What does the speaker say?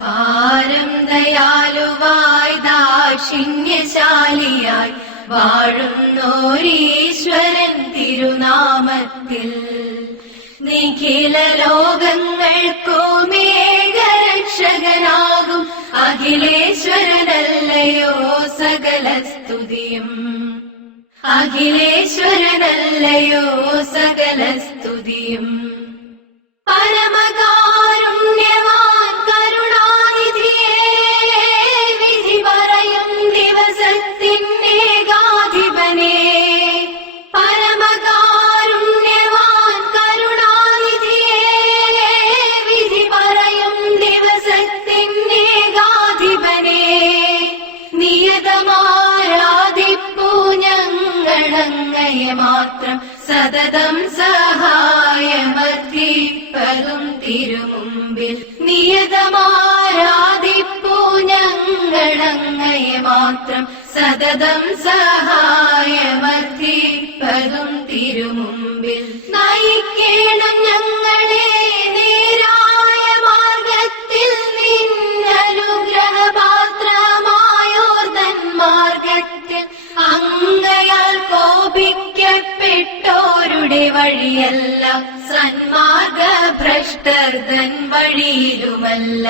പാരം ദയാലുവായി ദാക്ഷിണ്യശാലിയായി വാഴുന്നോരീശ്വരൻ തിരുനാമത്തിൽ നിഖില ലോകങ്ങൾക്കുമേകരക്ഷകനാകും അഖിലേശ്വരനല്ലയോ സകല സ്തുതിയും. അഖിലേശ്വരനല്ലയോ സകല സ്തുതിയും. പരമകാരുണ്യവാൻ കരുണാനിധിയേ, വിധി പറയും ദിവസത്തിന്നേകാധിപനേ. പരമകാരുണ്യവാൻ കരുണാനിധിയേ, വിധി പറയും ദിവസത്തിന്നേകാധിപനേ. നിയതമാരാധിപ്പൂ ഞങ്ങളങ്ങയെ മാത്രം, സതതം സഹായമർദ്ദിപ്പതും തിരുമുമ്പിൽ. നിയതമാരാധിപ്പൂ ഞങ്ങളങ്ങയെ മാത്രം, സതതം സഹായമർദ്ദിപ്പതും തിരുമുമ്പിൽ. നയിക്കേണം ഞങ്ങളെ നേരായ മാർഗത്തിൽ, നിന്നനുഗ്രഹപാത്രമായോർതൻ മാർഗത്തിൽ. അങ്ങയാൽ കോപിക്കപ്പെട്ടോരുടെ വഴിയല്ല, സന്മാർഗ ഭ്രഷ്ടർതൻ വഴിയിലുമല്ല.